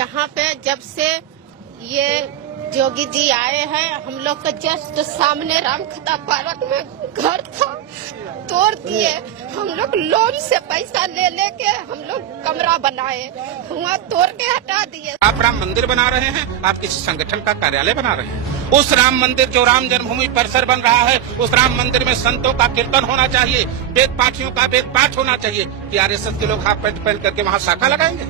यहाँ पे जब से ये जोगी जी आए हैं, हम लोग का जस्ट सामने रामखता पार्क में घर था, तोड़ दिए। हम लोग लोन से पैसा ले लेके हम लोग कमरा बनाए, वहाँ तोड़ के हटा दिए। आप राम मंदिर बना रहे हैं, आप किसी संगठन का कार्यालय बना रहे हैं। उस राम मंदिर जो राम जन्मभूमि परिसर बन रहा है, उस राम मंदिर में संतों का कीर्तन होना चाहिए, वेद पाठियों का वेद पाठ होना चाहिए। कि आरएसएस के लोग हाफ पैंट पहन करके वहाँ शाखा लगाएंगे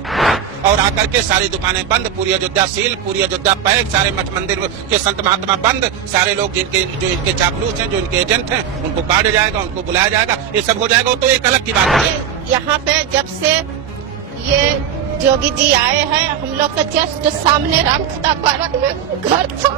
और आकर के सारी दुकानें बंद, पूरी अयोध्या सील, पूरी अयोध्या पैक, सारे मठ मंदिर के संत महात्मा बंद, सारे लोग जो इनके चापलूस हैं, जो इनके एजेंट हैं, उनको काटा जाएगा, उनको बुलाया जाएगा, ये सब हो जाएगा तो एक अलग की बात है। यहाँ पे जब से ये जोगी जी आए हैं, हम लोग का जस्ट सामने रामखता पार्क में घर था,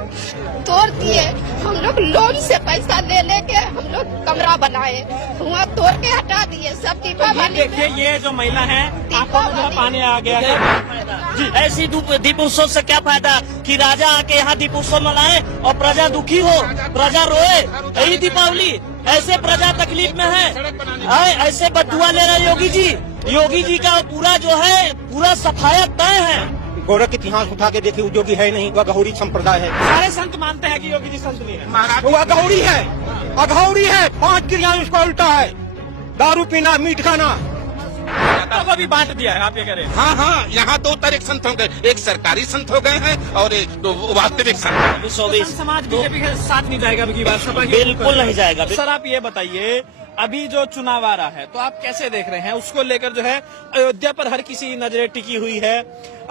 तोड़ दिए। हम लोग लोन से पैसा ले लेके हम लोग कमरा बनाए, वहाँ तोड़ के हटा दिए। सब दीपावली देखिए, ये जो महिला है, आपको नजर पानी आ गया है जी। ऐसी दीप उत्सव से क्या फायदा कि राजा आके यहाँ दीप उत्सव मनाए और प्रजा दुखी हो, प्रजा रोए। यही दीपावली, ऐसे प्रजा तकलीफ में है, ऐसे बदुआ ले रहे योगी जी। योगी जी का पूरा जो है पूरा सफाया तय है। गोरख के इतिहास उठा के देखे, योगी है नहीं, वह गहौरी संप्रदाय है। सारे संत मानते हैं कि योगी जी संत नहीं है, वो अघौरी है, अघौरी है। 5 क्रियाएं उसका उल्टा है, दारू पीना, मीट खाना। तो अभी बांट दिया है, आप ये करें। हाँ, यहाँ 2 तरह के संत हो गए, एक सरकारी संत हो गए हैं और एक वास्तविक संत। संत समाज बीजेपी के साथ नहीं जाएगा अबकी बार सभा, बिल्कुल नहीं जाएगा। सर आप ये बताइए, अभी जो चुनाव आ रहा है तो आप कैसे देख रहे हैं उसको लेकर? जो है अयोध्या पर हर किसी की नजरें टिकी हुई है।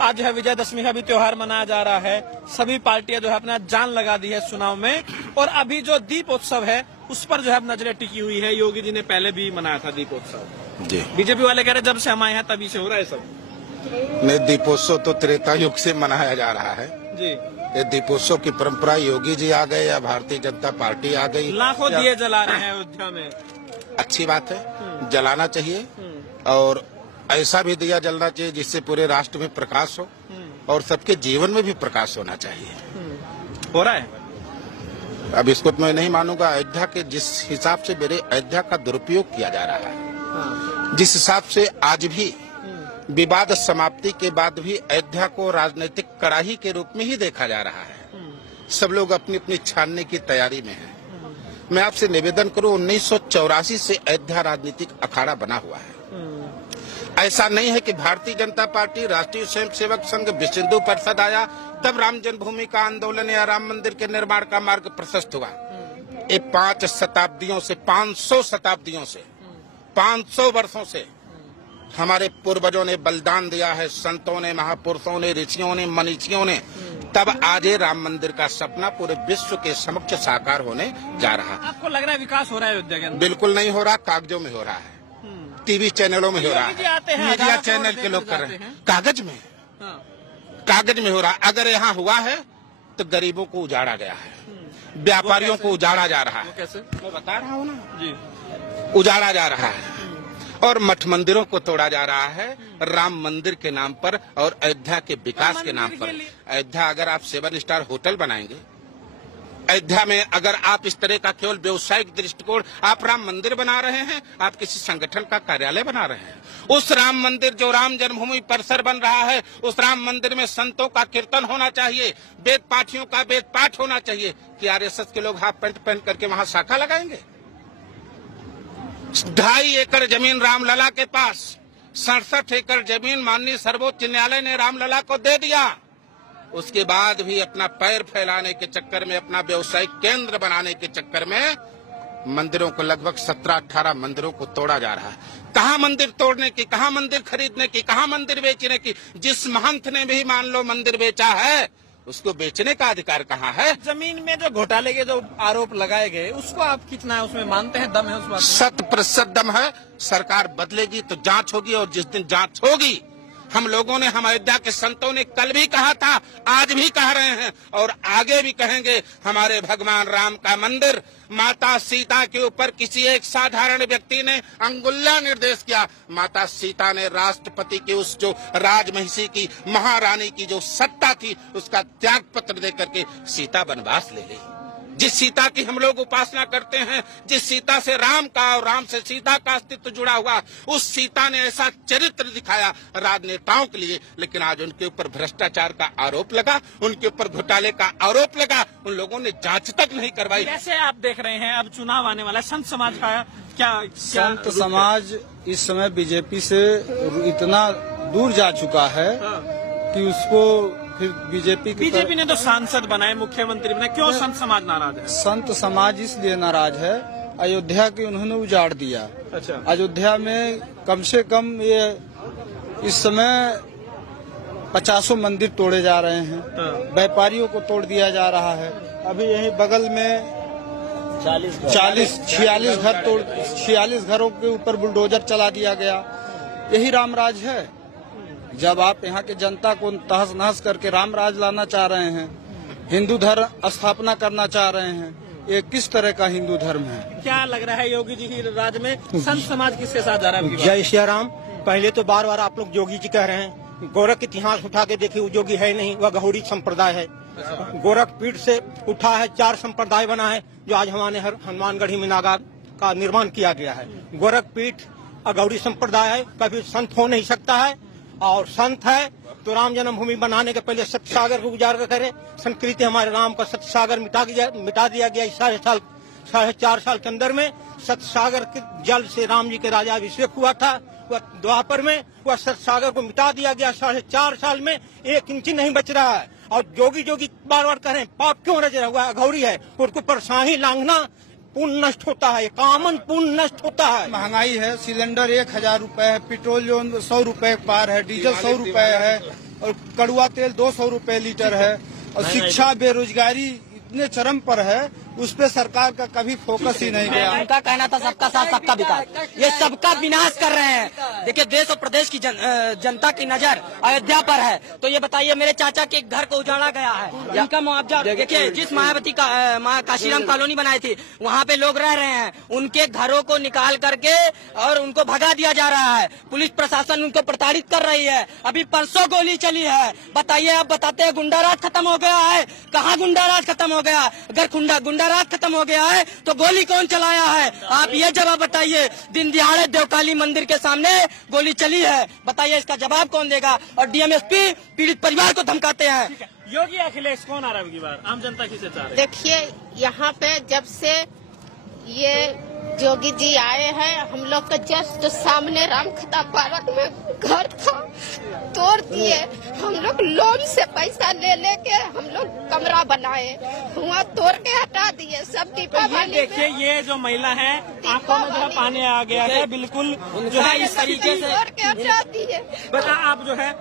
आज जो है विजयदशमी का भी त्योहार मनाया जा रहा है, सभी पार्टियां जो है अपना जान लगा दी है चुनाव में, और अभी जो दीपोत्सव है उस पर जो है नजरें टिकी हुई है। योगी जी ने पहले भी मनाया था दीपोत्सव जी। बीजेपी वाले कह रहे जब से हम आए हैं तभी से हो रहा है सब। नहीं, दीपोत्सव तो त्रेता युग से मनाया जा रहा है जी। ये दीपोत्सव की परंपरा योगी जी आ गए या भारतीय जनता पार्टी आ गई, लाखों दिए जला रहे हैं अयोध्या में। अच्छी बात है, जलाना चाहिए और ऐसा भी दिया जलना चाहिए जिससे पूरे राष्ट्र में प्रकाश हो और सबके जीवन में भी प्रकाश होना चाहिए। हो रहा है। अब इसको तो मैं नहीं मानूंगा। अयोध्या के जिस हिसाब से मेरे अयोध्या का दुरुपयोग किया जा रहा है, जिस हिसाब से आज भी विवाद समाप्ति के बाद भी अयोध्या को राजनीतिक कड़ाही के रूप में ही देखा जा रहा है, सब लोग अपनी अपनी छानने की तैयारी में हैं। मैं आपसे निवेदन करूं, 1984 से अयोध्या राजनीतिक अखाड़ा बना हुआ है। ऐसा नहीं है कि भारतीय जनता पार्टी, राष्ट्रीय स्वयंसेवक संघ, विश्व हिंदू परिषद आया तब राम जन्मभूमि का आंदोलन या राम मंदिर के निर्माण का मार्ग प्रशस्त हुआ। ये 5 शताब्दियों से, 500 शताब्दियों से, 500 वर्षों से हमारे पूर्वजों ने बलिदान दिया है, संतों ने, महापुरुषों ने, ऋषियों ने, मनीषियों ने। तब आज ये राम मंदिर का सपना पूरे विश्व के समक्ष साकार होने जा रहा है। आपको लग रहा है विकास हो रहा है अयोध्या के अंदर? बिल्कुल नहीं हो रहा, कागजों में हो रहा है, टीवी चैनलों में हो रहा है, मीडिया चैनल के लोग कर रहे हैं, कागज में, कागज में हो रहा है। अगर यहाँ हुआ है तो गरीबों को उजाड़ा गया है, व्यापारियों को उजाड़ा जा रहा है। कैसे? मैं बता रहा हूँ ना जी। उजाड़ा जा रहा है और मठ मंदिरों को तोड़ा जा रहा है राम मंदिर के नाम पर और अयोध्या के विकास के नाम पर। अयोध्या अगर आप 7 स्टार होटल बनाएंगे, अयोध्या में अगर आप इस तरह का केवल व्यवसायिक दृष्टिकोण, आप राम मंदिर बना रहे हैं, आप किसी संगठन का कार्यालय बना रहे हैं। उस राम मंदिर जो राम जन्मभूमि परिसर बन रहा है, उस राम मंदिर में संतों का कीर्तन होना चाहिए, वेद पाठियों का वेद पाठ होना चाहिए। कि आरएसएस के लोग हाफ पैंट पहन करके वहाँ शाखा लगाएंगे? 2.5 एकड़ जमीन रामलला के पास, 67 एकड़ जमीन माननीय सर्वोच्च न्यायालय ने रामलला को दे दिया। उसके बाद भी अपना पैर फैलाने के चक्कर में, अपना व्यवसायिक केंद्र बनाने के चक्कर में मंदिरों को, लगभग 17-18 मंदिरों को तोड़ा जा रहा है। कहाँ मंदिर तोड़ने की, कहाँ मंदिर खरीदने की, कहाँ मंदिर बेचने की? जिस महंत ने भी मान लो मंदिर बेचा है, उसको बेचने का अधिकार कहाँ है? जमीन में जो घोटाले के जो आरोप लगाए गए उसको आप कितना है उसमें मानते हैं? दम है उस बात में? 100% दम है। सरकार बदलेगी तो जांच होगी और जिस दिन जांच होगी, हम लोगों ने, हम अयोध्या के संतों ने कल भी कहा था, आज भी कह रहे हैं और आगे भी कहेंगे, हमारे भगवान राम का मंदिर, माता सीता के ऊपर किसी एक साधारण व्यक्ति ने अंगुल्या निर्देश किया। माता सीता ने राष्ट्रपति की उस जो राजमहिषी की, महारानी की जो सत्ता थी, उसका त्याग पत्र दे करके सीता वनवास ले ली। जिस सीता की हम लोग उपासना करते हैं, जिस सीता से राम का और राम से सीता का अस्तित्व जुड़ा हुआ, उस सीता ने ऐसा चरित्र दिखाया राजनेताओं के लिए, लेकिन आज उनके ऊपर भ्रष्टाचार का आरोप लगा, उनके ऊपर घोटाले का आरोप लगा, उन लोगों ने जांच तक नहीं करवाई। कैसे आप देख रहे हैं अब चुनाव आने वाला है, संत समाज का क्या संत समाज इस समय बीजेपी से इतना दूर जा चुका है कि उसको फिर बीजेपी ने तो सांसद बनाए, मुख्यमंत्री बनाए, क्यों संत समाज नाराज है? संत समाज इसलिए नाराज है, अयोध्या की उन्होंने उजाड़ दिया। अच्छा। अयोध्या में कम से कम ये इस समय 50 मंदिर तोड़े जा रहे हैं, व्यापारियों को तोड़ दिया जा रहा है। अभी यही बगल में 46 घरों के ऊपर बुलडोजर चला दिया गया। यही रामराज है। जब आप यहाँ के जनता को तहस नहस करके रामराज लाना चाह रहे हैं, हिंदू धर्म स्थापना करना चाह रहे हैं, ये किस तरह का हिंदू धर्म है? क्या लग रहा है योगी जी की राज में संत समाज किसके साथ जा रहा है? जय श्री राम। पहले तो बार बार आप लोग योगी जी कह रहे हैं, गोरख इतिहास उठा के देखिए, वो योगी है नहीं, वह गौड़ी संप्रदाय है। गोरख पीठ से उठा है, 4 संप्रदाय बना है, जो आज हमारे हनुमानगढ़ी में नागा का निर्माण किया गया है। गोरख पीठ अगौड़ी संप्रदाय है, कभी संत हो नहीं सकता है, और संत है तो राम जन्मभूमि बनाने के पहले सत्य सागर को उजागर करे। संस्कृति हमारे राम का सत्य सागर मिटा दिया गया। 4.5 साल के अंदर में सत्य सागर के जल से राम जी के राजा अभिषेक हुआ था, वह द्वापर में वह सत्य सागर को मिटा दिया गया। 4.5 साल में 1 इंच नहीं बच रहा है। और जोगी बार बार कह रहे हैं पाप क्यों रचा हुआ है, अघौरी है, उनको परछाई लांघना पुण्य नष्ट होता है, कामन पुण्य नष्ट होता है। महंगाई है, सिलेंडर 1000 रुपए है, पेट्रोल जो 100 रुपए पार है, डीजल 100 रुपए है, और कड़ुआ तेल 200 रुपए लीटर है, और शिक्षा बेरोजगारी इतने चरम पर है, उस पे सरकार का कभी फोकस ही नहीं गया। उनका कहना था सबका साथ सबका विकास, ये सबका विनाश कर रहे हैं। देखिए देश और प्रदेश की जनता की नजर अयोध्या पर है, तो ये बताइए मेरे चाचा के घर को उजाड़ा गया है, इनका मुआवजा देखिए। जिस मायावती का काशीराम कॉलोनी बनाई थी, वहाँ पे लोग रह रहे हैं, उनके घरों को निकाल करके और उनको भगा दिया जा रहा है। पुलिस प्रशासन उनको प्रताड़ित कर रही है। अभी परसों गोली चली है, बताइए आप बताते हैं गुंडाराज खत्म हो गया है? कहाँ गुंडाराज खत्म हो गया? अगर गुंडाराज खत्म हो गया है तो गोली कौन चलाया है? आप ये जवाब बताइए। दिन दिहाड़े देवकाली मंदिर के सामने गोली चली है, बताइए इसका जवाब कौन देगा? और डीएमएसपी पीड़ित परिवार को धमकाते हैं। योगी अखिलेश कौन आ रहा है अबकी बार? आम जनता किसे चाह रही है? देखिए यहाँ पे जब से ये जोगी जी आए हैं, हम लोग के जस्ट सामने रामखता पार्क में घर था, तोड़ दिए। हम लोग लोन से पैसा ले लेके हम लोग कमरा बनाए, हुआ तोड़ के हटा दिए। सब दीपावली देखिए ये जो महिला है, आंखों में जो पानी आ गया है, बिल्कुल जो है इस तरीके से तोड़ के हटा दिए। बता, आप जो है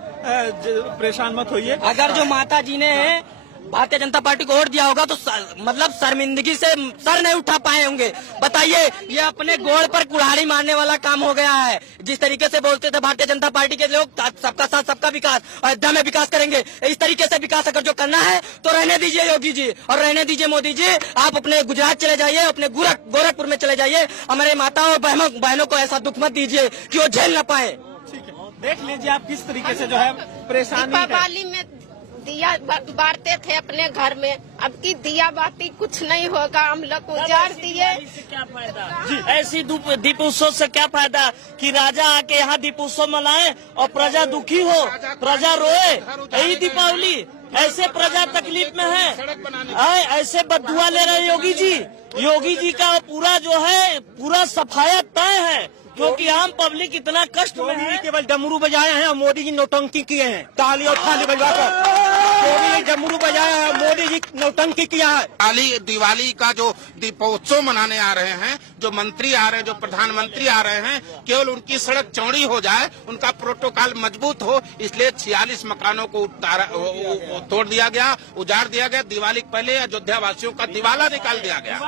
परेशान मत होइए। अगर जो माता जी ने भारतीय जनता पार्टी को वोट दिया होगा तो मतलब शर्मिंदगी से सर नहीं उठा पाए होंगे। बताइए, ये अपने गोड़ पर कुल्हाड़ी मारने वाला काम हो गया है। जिस तरीके से बोलते थे भारतीय जनता पार्टी के लोग, सबका साथ सबका विकास, अयोध्या में विकास करेंगे, इस तरीके से विकास अगर जो करना है तो रहने दीजिए योगी जी, और रहने दीजिए मोदी जी। आप अपने गुजरात चले जाइए, अपने गोरखपुर में चले जाइए। हमारे माताओं और बहनों को ऐसा दुख मत दीजिए कि वो झेल न पाए। देख लीजिए आप किस तरीके से जो है परेशानी है। दीपावली में दिया बांटते थे अपने घर में, अब की दिया बाती कुछ नहीं होगा, हम लोग उजाड़ दिए। क्या फायदा? जी, ऐसी दीप उत्सव से क्या फायदा कि राजा आके यहाँ दीप उत्सव मनाए और प्रजा दुखी हो, प्रजा रोए? यही दीपावली? ऐसे प्रजा तकलीफ में है, ऐसे बददुआ ले रहे योगी जी। योगी जी का पूरा जो है पूरा सफाया तय है, क्योंकि आम पब्लिक इतना कष्ट में है। केवल डमरू बजाए हैं और मोदी जी नौटंकी किए हैं, ताली और थाली बजवाकर। मोदी जी डमरू बजाया है, मोदी जी नौटंकी किया है। दिवाली का जो दीपोत्सव मनाने आ रहे हैं, जो मंत्री आ रहे हैं, जो प्रधानमंत्री आ रहे हैं, केवल उनकी सड़क चौड़ी हो जाए, उनका प्रोटोकॉल मजबूत हो, इसलिए 46 मकानों को तोड़ दिया गया, उजाड़ दिया गया। दिवाली के पहले अयोध्या वासियों का दिवाला निकाल दिया गया।